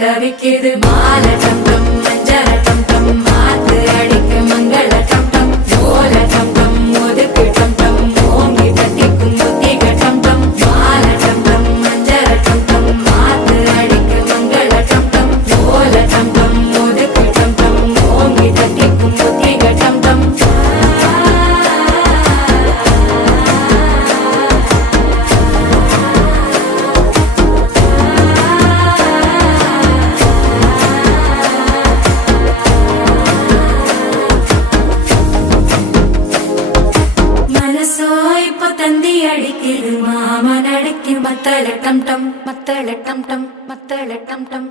தவிக்குது மால டம் டம் மஞ்சள டம் டம் மாத்து அடிக்க மங்கள டம் டம் ஓல டம் டம் ஒதுக்கு டம் டம் ஓங்கி தட்டிக்கும் புத்திக டம் டம் மால டம் டம் மஞ்சள டம் டம் மாத்து அடிக்க மங்கள டம் டம் ஓல டம் டம் ஒதுக்கு டம் டம் ஓங்கி தட்டிக்கும் புத்திக டம் டம் தந்தி அடிக்குது மாமன் அடிக்கு மத்தள டம் டம் மத்தள டம் டம் மத்தள டம் டம்